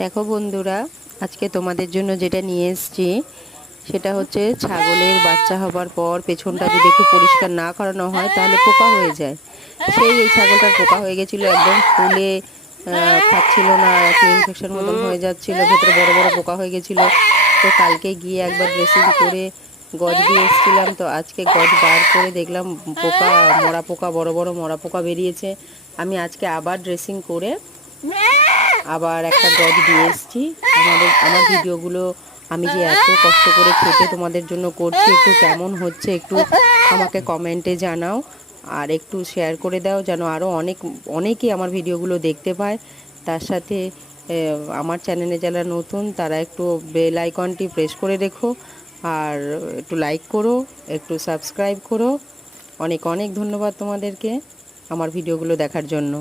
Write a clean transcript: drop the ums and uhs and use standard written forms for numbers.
দেখো বন্ধুরা, আজকে তোমাদের জন্য যেটা নিয়ে এসেছি সেটা হচ্ছে ছাগলের বাচ্চা হবার পর পেছনটা যদি একটু পরিষ্কার না করানো হয় তাহলে পোকা হয়ে যায়। এই ছাগলটার পোকা হয়ে গেছিলো, একদম ফুলে খাচ্ছিল না, একটু ইনফেকশন মতন হয়ে যাচ্ছিল, ভেতরে বড় বড় পোকা হয়ে গেছিলো। তো কালকে গিয়ে একবার ড্রেসিং করে গজ দিয়ে এসেছিলাম, তো আজকে গজ বার করে দেখলাম পোকা, মরা পোকা, বড় বড় মরা পোকা বেরিয়েছে। আমি আজকে আবার ড্রেসিং করে আবার একটা গজ দিয়ে এসেছি। আমার ভিডিওগুলো আমি যে এত কষ্ট করে খেটে তোমাদের জন্য করছি, একটু কেমন হচ্ছে একটু আমাকে কমেন্টে জানাও, আর একটু শেয়ার করে দাও যেন আরও অনেকেই আমার ভিডিওগুলো দেখতে পায়। তার সাথে আমার চ্যানেলে যারা নতুন তারা একটু বেল আইকনটি প্রেস করে রেখো, আর একটু লাইক করো, একটু সাবস্ক্রাইব করো। অনেক অনেক ধন্যবাদ তোমাদেরকে আমার ভিডিওগুলো দেখার জন্য।